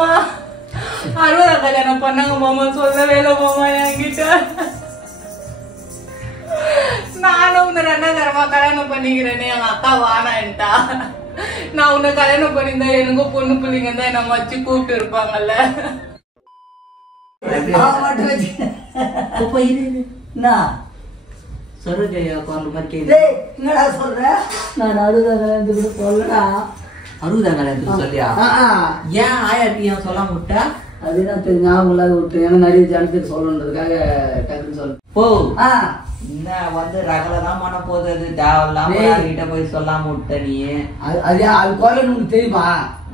மாமா அறுபதா கல்யாணம் பண்ணாங்க மாமா, சொல்லவே இல்லை மாமா என்கிட்ட. நானும் உன்னை 2ஆம் தரமா கல்யாணம் பண்ணிக்கிறேன்னு எங்க அக்கா வானான்ட்டா. நான் உன்னை கல்யாணம் பண்ணியிருந்தா எனக்கு பொண்ணு பிள்ளைங்க தான் என்ன வச்சு கூப்பிட்டு இருப்பாங்கல்ல. என்னடா சொல்ற? நான் 60ஆம் கல்யாணத்துக்கு சொல்லடா. 60ஆம் கல்யாணத்துக்கு சொல்லியா? ஏன் ஆயாட்டி ஏன் சொல்ல முட்டா? அதுதான் ஞாபகம் இல்லாத விட்டு, ஏன்னா நிறைய ஜனத்துக்கு சொல்லணுன்றதுக்காக டக்குன்னு சொல்ல. போ என்ன வந்து ரகலதான் பண்ண போகுது, அது தேவையில்லாம யார்கிட்ட போய் சொல்லாம விட்ட நீ. அது குரல் உனக்கு தெரியுமா?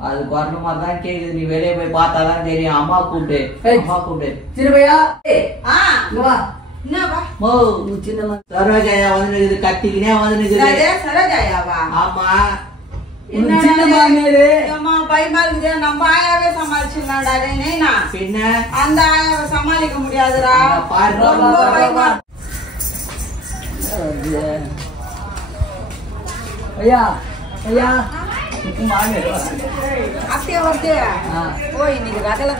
அது குரல் மாதிரிதான் கேக்குது, நீ வெளியே போய் பார்த்தாதான் தெரியும். அம்மா கூப்பிட்டு, அம்மா கூப்பிட்டு. சின்னப்பையா வா. மோ சின்ன சரோஜாயா வந்து கத்திக்கினே வந்து. ஆமா சின்ன மாமியாரு பயமா இருக்குது. நம்ம ஆயாவே சமாளிச்சுடா. பின்ன அந்த ஆயாவை சமாளிக்க முடியாதுடா. ஐயா ஐயா அத்தையா வந்து போய் இன்னைக்கு ரகல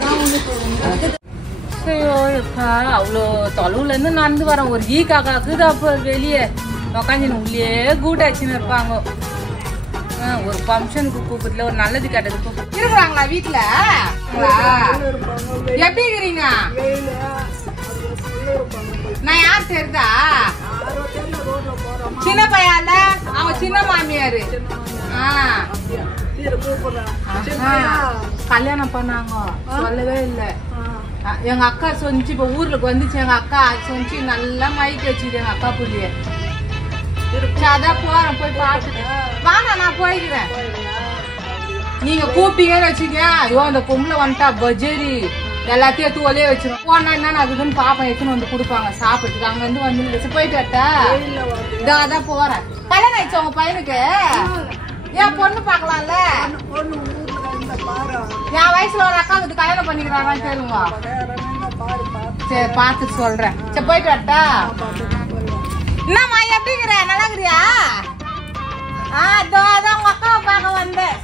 தான் அவ்வளோ தொலைவுல இருந்து நடந்து வரேன். ஒரு ஈ காக்காக்குது. அப்போ வெளியே உக்காந்துன்னு உள்ளே கூட்டாச்சுன்னு இருப்பாங்க. ஒரு ஃபங்க்ஷனுக்கு கூப்பிட்டுல, ஒரு நல்லது கெட்டது கூப்பிட்டு இருக்கிறாங்களா வீட்டுல? எப்படி இருக்கிறீங்க? நான் யார் தெரியுதா? சின்ன பையன்ல அவன் சின்ன மாமியாரு. கல்யாணம் பண்ணாங்க, சொல்லவே இல்லை. எங்க அக்கா சொன்னிச்சு, இப்ப ஊருக்கு வந்துச்சு. எங்க அக்கா சொன்னிச்சு, நல்லா மைக் வச்சுது எங்க அக்கா புள்ளிய. அதான் போறேன், போய் பார்த்துட்டு வாங்க. நான் போய்க்கிறேன். நீங்க கூப்பிட்டீங்கன்னு வச்சுக்க. ஐயோ அந்த பொம்பளை வந்துட்டா பஜ்ஜரி எல்லாத்தையும் எடுத்து ஒலையே வச்சிரும். போனா என்ன அதுக்குன்னு பாப்பா எடுத்துன்னு வந்து கொடுப்பாங்க சாப்பிட்டுக்கு. அங்க இருந்து வந்து போயிட்டு வரட்டா? இதான் போறேன். கல்யாணம் ஆயிடுச்சு உங்க பையனுக்கு? ஏன் பொண்ணு பாக்கலாம்ல? என் வயசுல ஒரு அக்கா வந்து கல்யாணம் பண்ணிக்கிறாங்கன்னு தெரியுமா? சரி பார்த்துட்டு சொல்றேன். சரி போயிட்டு வரட்டா? என்னம்மா எப்படிங்கிற? நல்லா இருக்கிறியா? அதான் உங்க அக்காவை பார்க்க வந்தேன்.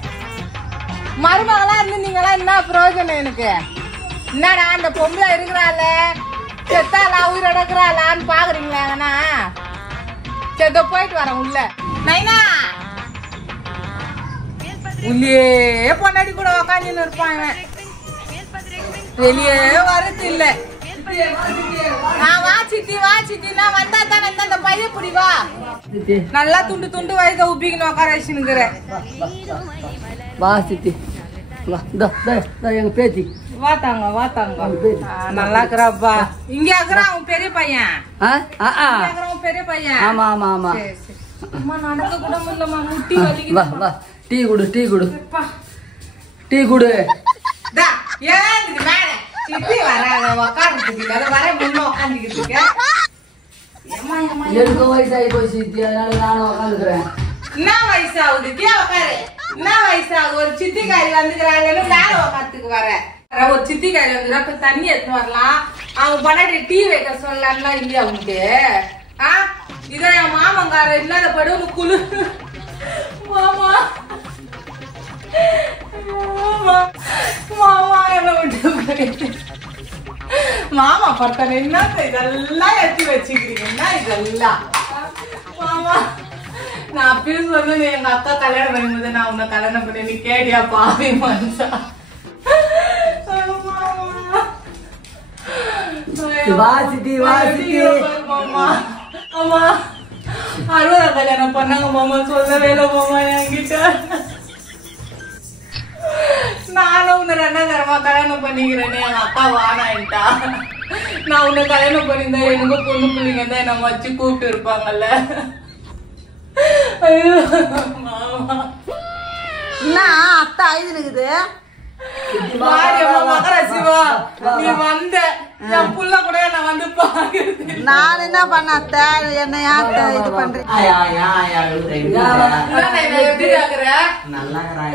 மருமகளா இருந்து நீங்களா என்ன பிரயோஜனம் எனக்கு? என்னடா அந்த பொம்பளை இருக்கிறாள், செத்தாளா உயிரோட இருக்கிறாளான்னு பாக்குறீங்களாங்கண்ணா? சரி போயிட்டு வரேன் உள்ள. நைனா உள்ளே பொன்னாடி கூட உக்காந்து இருப்பான். வெளியே வரது இல்ல. நான் வந்தா தானே அந்த பைய புடி வா. நல்லா துண்டு துண்டு வயத உப்பிக்கணும் உட்கார வச்சுனுக்குறேன். வா சித்தி வா. எங்க பேத்தி வாத்தாங்க வாத்தாங்க. நல்லா இருக்கிறாப்பா. இங்க இருக்கிறான் அவன் பெரிய பையன். பெரிய பையன். ஆமா ஆமா ஆமா. அம்மா நடக்க கூட முடியலம்மா, முட்டி வலிக்குது. வா வா டீ குடு டீ குடு டீ குடு. எனக்கு வயசாகி போச்சு சித்தி, அதனால நானும் உட்காந்துக்கிறேன். என்ன வயசாகுது? உட்காரு. என்ன வயசாகுது? ஒரு சித்திக்காரி வந்துக்கிறாங்கன்னு மேல உட்காந்துக்கு வர. ஒரு சித்திக்காரி வந்து தண்ணி எடுத்து வரலாம். அவங்க பண்ணாடி டீ வைக்க சொல்லலாம்லாம் இல்லையா உனக்கு? இதான் என் மாமங்கார இல்லாத படு உனக்கு குழு. மாமா மாமா என்ன விட்டு மாமா பட்டம் என்ன இதெல்லாம் எடுத்து வச்சுக்கிறீங்க? என்ன இதெல்லாம் மாமா? நான் அப்பயும் சொன்னேன், எங்க அக்கா கல்யாணம் பண்ணும்போது நான் உன்னை கல்யாணம் பண்ணி நீ கேடியா பாவி மனுஷா. மாமா ஆமா 60ஆம் கல்யாணம் பண்ணாங்க மாமா, சொல்லவே இல்லை மாமா என்கிட்ட. நானும் உன்னை 2ஆம் தரமா கல்யாணம் பண்ணிக்கிறேன்னு எங்க அக்கா வானான்ட்டா. நான் உன்னை கல்யாணம் பண்ணியிருந்தா எனக்கு பொண்ணு பிள்ளைங்க தான் என்ன வச்சு கூப்பிட்டு இருப்பாங்கல்ல. ஐயோ மாமா என்ன அத்தை ஆயுதுனுக்குது? மகராசிவா நீ வந்த என் புள்ள கூட நான் வந்து பாக்குறது. நான் என்ன பண்ண அத்தை? என்ன யார் இது பண்றேன்?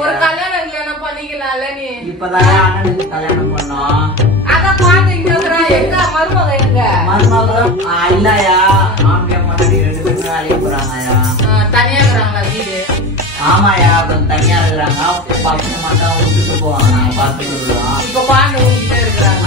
ஒரு கல்யாணம் கல்யாணம் பண்ணிக்கலாம்ல நீ? இப்பதான் அண்ணனுக்கு கல்யாணம் பண்ணோம். அதான் பாத்தீங்க எங்க மருமக எங்க? மருமகளும் இல்லையா, மாமியா முன்னாடி 2 பேரும் வேலைக்கு போறாங்கயா. தனியா இருக்கிறாங்களா வீடு? ஆமாயா கொஞ்சம் தனியா இருக்கிறாங்க பசங்க மட்டும் விட்டுட்டு போவாங்க நாங்க பாத்துக்கிறோம் இப்ப குழந்தை உங்ககிட்ட இருக்கிறாங்க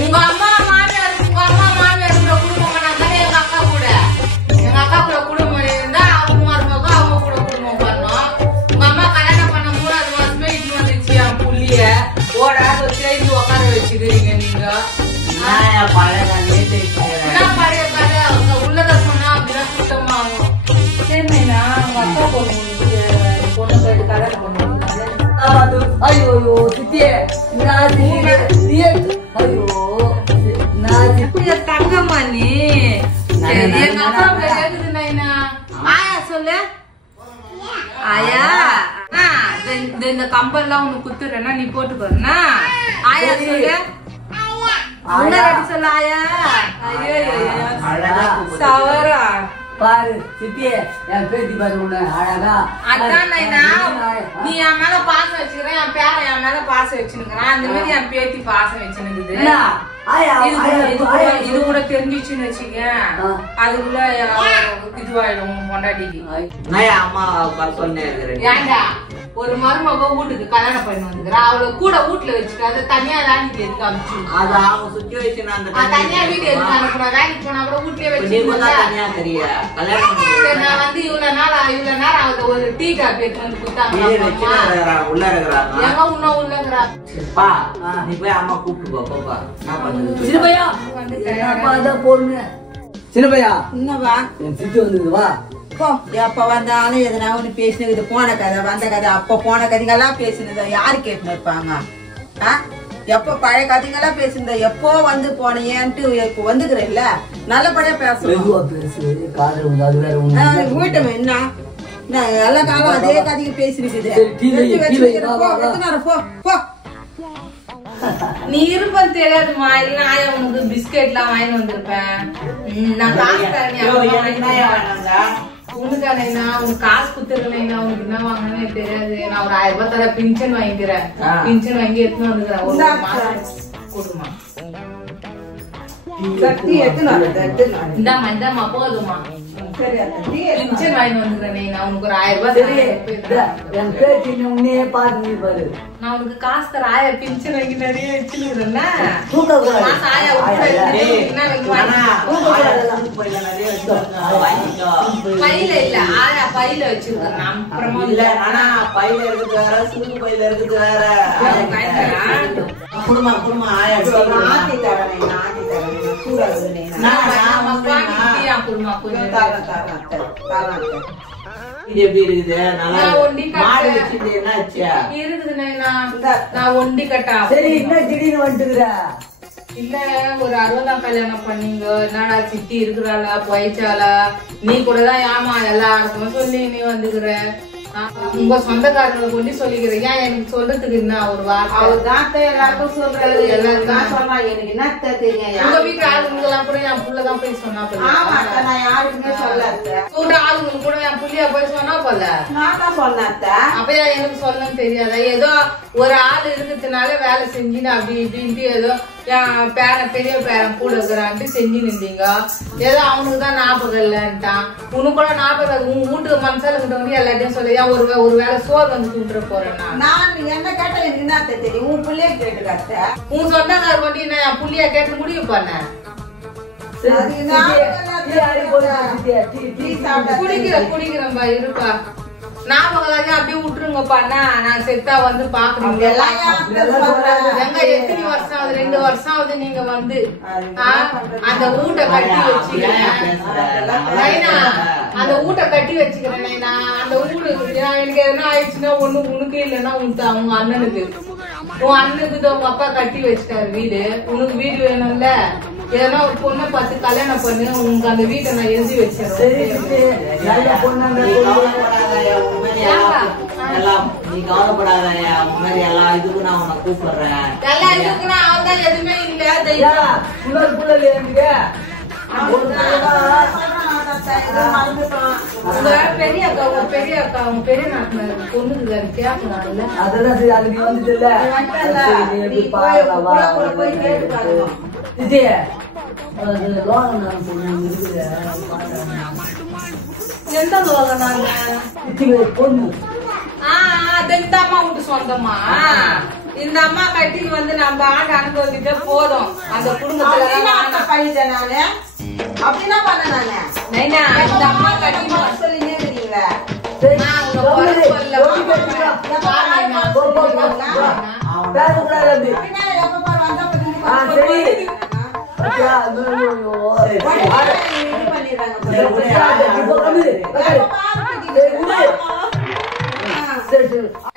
உங்க அம்மா மாமியார் இருக்கிற குடும்பம் பண்ணாங்க எங்க அக்கா கூட குடும்பம் இருந்தா அவங்க மருமக அவங்க கூட குடும்பம் பண்ணோம் உங்க அம்மா கல்யாணம் பண்ண 3வது மாசமே இட்டு வந்துச்சு என் புள்ளிய ஓடாத தேடி உட்கார வச்சுக்கிறீங்க நீங்க பழைய கதையே பழைய கதை அவங்க உள்ளத சொன்னா அப்படிதான் சுத்தமாகும் சரிண்ணா உங்க அக்கா பொண்ணு போயிட்டு கல்யாணம் பண்ணுவாங்க ஐயோ சித்தியே தங்கம்மா நீ எங்க அப்பா கேக்குது நைனா ஆயா சொல்லு ஆயா இந்த கம்பல் எல்லாம் உனக்கு குத்துறேன்னா நீ போட்டுக்கோண்ணா ஆயா சொல்லு சொல்லு ஆயா சவரா பாரு சித்தியே என் பேத்தி பாரு உன்ன அழகா அதான் நைனா நீ என் மேல பாசம் வச்சுக்கிற என் பேர என் மேல பாசம் வச்சுனுக்குறான் அந்த மாதிரி என் பேத்தி பாசம் வச்சுனுக்குது இது கூட தெரிஞ்சிச்சுன்னு வச்சுக்க அதுக்குள்ள இதுவாயிடும் பொண்டாட்டிக்கு அம்மா சொன்னேன் ஏண்டா ஒரு மருமக வீட்டுக்கு கல்யாணம் பண்ணி வந்துக்கிறா அவளை கூட வீட்டுல வச்சுட்டு அதை தனியா வேலைக்கு எதுக்கு அனுப்பிச்சு அது அவங்க சுச்சுவேஷன் அந்த தனியா வீடு எதுக்கு அனுப்புறா வேலைக்கு போனா கூட வீட்லயே வச்சு நான் வந்து இவ்வளவு நேரம் அவங்க ஒரு டீ காப்பி எடுத்து வந்து கொடுத்தாங்க உள்ள இருக்கிறாங்க எங்க இன்னும் உள்ளங்கிறா நீ போய் அம்மா கூப்பிட்டு போப்பா சின்னப்பையா என்னப்பா அதான் பொண்ணு சின்னப்பையா என்னவா என் சித்தி வந்துது வா எப்ப வந்தாலும் எதனா ஒண்ணு பேசினது போன கதை வந்த கதை அப்ப போன கதைங்கெல்லாம் பேசினது யாரு கேட்டுன்னு இருப்பாங்க எப்ப பழைய கதைங்கெல்லாம் பேசினத எப்போ வந்து போனேன்ட்டு இப்ப வந்துக்கிறேன்ல நல்லபடியா பேசுறேன் வீட்டை என்ன எல்லா காலம் அதே கதைக்கு பேசிருக்குது நீ இருப்பது தெரியாதுமா இல்ல ஆயா உனக்கு பிஸ்கெட் எல்லாம் வாங்கி வந்திருப்பேன் நான் காசு உனக்கானா உனக்கு காசு குத்துருக்கேன் உனக்கு என்ன வாங்கினே தெரியாது நான் ஒரு 1000 ரூபாய் தர பின்ஷன் வாங்கிக்கிறேன் பின்ஷன் வாங்கி எடுத்துன்னு வந்துக்கிறேன் ஒரு மாசம் கொடுமா இந்தாமா போதுமா பின்ஷன் வாங்கி வந்துக்கிறேன் நான் உனக்கு ஒரு 1000 ரூபாய் நான் உனக்கு காசு தர ஆயா பின்ஷன் வாங்கி நிறைய வச்சுருந்தேன்னா பையில இல்ல ஆயா பையில வச்சிருக்கேன் அப்புறமா இல்ல ஆனா பையில இருக்குது வேற சுடு பையில இருக்குது வேற குடுமா குடுமா ஆயா ஆட்டி தரேன் இது எப்படி இருக்குது நல்லா மாடு வச்சிட்டு என்ன ஆச்சு இருக்குது நான் ஒண்டி கட்டா சரி என்ன திடீர்னு வந்துட்டுற இல்ல ஒரு 60ஆம் கல்யாணம் பண்ணீங்க என்னடா சித்தி இருக்கிறாளா போயிச்சாளா நீ கூடதான் ஏமா எல்லாருக்கும் சொல்லி நீ வந்துக்கிற உங்க சொந்தக்காரங்களை கொண்டு சொல்லிக்கிறேன் ஏன் எனக்கு சொல்றதுக்கு என்ன ஒரு வார்த்தை அவர் தான் எல்லாருக்கும் சொல்றாரு எல்லாருக்கும் சொன்னா எனக்கு என்ன தெரியும் உங்க வீட்டு ஆளுங்க எல்லாம் கூட என் புள்ளதான் போய் சொன்னா நான் யாருக்குமே சொல்ல கூட ஆளுங்களுக்கு கூட என் புள்ளியா போய் சொன்னா போல நான் தான் சொன்னேன் அப்பயா எனக்கு சொல்லணும்னு தெரியாதா ஏதோ ஒரு ஆள் இருக்கிறதுனால வேலை செஞ்சுன்னு அப்படி இப்படின்ட்டு ஏதோ என் பேரன் பெரிய பேரன் கூட இருக்கிறான்ட்டு செஞ்சு நின்றீங்க ஏதோ அவனுக்கு தான் ஞாபகம் இல்லைன்ட்டான் உனக்கு கூட ஞாபகம் உன் வீட்டுக்கு மனசால கிட்ட வந்து எல்லாத்தையும் சொல்லி ஒரு வேலை சோறு வந்து தூண்டுற போறேன் நான் என்ன கேட்ட எனக்கு என்ன தெரியும் உன் புள்ளைய கேட்டு கட்ட உன் சொந்தக்கார கொண்டு நான் என் புள்ளிய கேட்டு முடிவு பண்ணேன் குடிக்கிறேன்பா இருப்பா ஞாபகம் அப்படியே விட்டுருங்கப்பா நான் செத்தா வந்து பாக்குறீங்க எத்தனை வருஷம் ஆகுது 2 வருஷம் ஆகுது நீங்க வந்து அந்த வீட்டை கட்டி வச்சுக்கிறேன் அந்த வீட்டை கட்டி வச்சுக்கிறேன் அந்த வீடு எனக்கு எதனா ஆயிடுச்சுன்னா ஒண்ணு உனக்கு இல்லைன்னா உங்க அண்ணனுக்கு உன் அண்ணனுக்கு உங்க அப்பா கட்டி வச்சுட்டாரு வீடு உனக்கு வீடு வேணும்ல ஏன்னா ஒரு பொண்ணை பார்த்து கல்யாணம் பண்ணு உனக்கு அந்த வீட்டை நான் எழுதி வச்சிருக்கேன் நீ கவலைப்படாத முன்னாடி எல்லா இதுக்கும் நான் உன்னை கூப்பிடுறேன் எல்லா இதுக்கும் அவன் தான் எதுவுமே இல்ல பெரிய அக்கா அவங்க பெரிய நாட்டு பொண்ணுக்கு கேட்கலாம்ல எந்த ஊர்ல நாங்க பொண்ணு இந்த அம்மா வீட்டு சொந்தமா இந்த அம்மா கட்டிக்கு வந்து நம்ம ஆண்டு அனுபவிக்கிட்டே போதும் அந்த குடும்பத்துல பண்ணிட்டேன் நானு அப்படின்னா பண்ண நானு நைனா இந்த அம்மா கட்டி சொல்லினே இருக்கீங்களா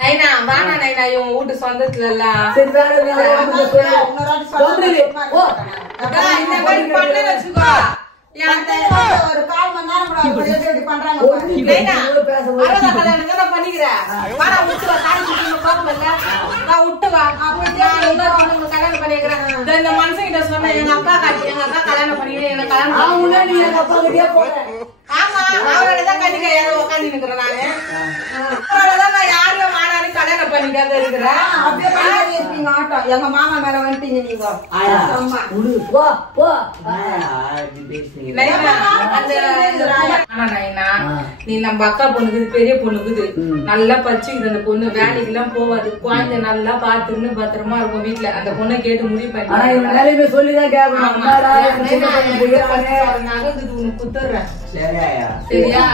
நைனா வானா நைனா இவங்க வீட்டு சொந்தத்துல எல்லாம் இந்த மாதிரி பண்ண வச்சுக்கோ ஒரு 1/4 மணி நேரம் பண்றாங்க பண்ணிக்கிறேன் கல்யாணம் பண்ணிக்கிறேன் இந்த மனுஷங்கிட்ட சொன்ன எங்க அக்கா கல்யாணம் பண்ணிக்கிறேன் எனக்கு கல்யாணம் ஆமா அவரோடதான் கண்டிக்க உட்காந்து இருக்கிறேன் நானு அவரோடதான் நான் யாரையும் மாடாரு கல்யாணம் பண்ணிக்காத இருக்கிறேன் அப்படியே இருப்பீங்க ஆட்டம் எங்க மாமா மேல வந்துட்டீங்க நீங்க நீ நம்ம அக்கா பொண்ணுக்குது பெரிய பொண்ணுக்குது நல்லா பச்சுக்குது அந்த பொண்ணு வேலைக்கு எல்லாம் போவாது குழந்தை நல்லா பாத்துன்னு பத்திரமா இருக்கும் வீட்டுல அந்த பொண்ணை கேட்டு முடிவு பண்ணி சொல்லிதான் நகங்குது உனக்கு குத்துறேன் சரியா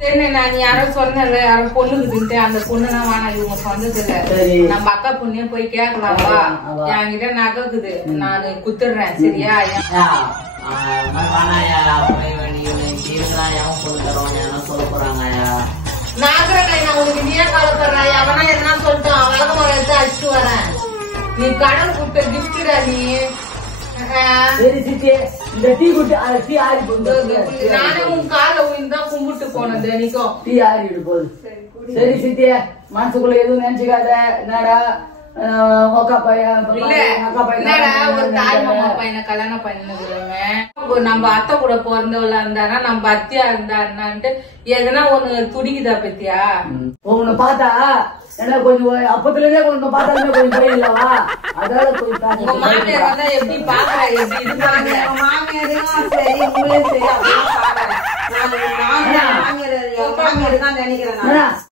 சரி நான் யாரோ சொன்னல யாரோ பொண்ணுக்குதுன்ட்டு அந்த பொண்ணு தான் வேணா இவங்க சொந்தத்துல நம்ம அக்கா பொண்ணையே போய் கேட்கலாமா என்கிட்ட நகைக்குது நான் குத்துடுறேன் சரியா நாகரன் உனக்கு நீ கலப்படுறான் அவனா என்ன சொல்லிட்டான் வழக்க மரம் எடுத்து அடிச்சுட்டு வரேன் நீ கடன் கொடுத்த கிஃப்டா நீ நானே உன் கால உயிர்ந்தா கும்பிட்டு போனேன் தினிக்கும் டீ ஆறிடு போகுது சரி சித்திய மனசுக்குள்ள எதுவும் நினைச்சுக்காத என்னடா ஒரு தாய் மாமா பையனை கல்யாணம் பண்ணிக்கிறோமே நம்ம அத்தை கூட பிறந்தவளா இருந்தானா நம்ம அத்தியா இருந்தான்ட்டு எதுனா ஒண்ணு துடிக்குதா பத்தியா உன்னை பார்த்தா ஏன்னா கொஞ்சம் அப்பத்துல இருந்தே கொஞ்சம் பார்த்தாலுமே கொஞ்சம் பயம் இல்லவா அதால கொஞ்சம் உங்க மாமியார் வந்தா எப்படி பாக்குற எப்படி இருப்பாங்க மாமியாரும் சரி உங்களே சரி அப்படியே பாக்குறேன் மாமியார் தான் நினைக்கிறேன்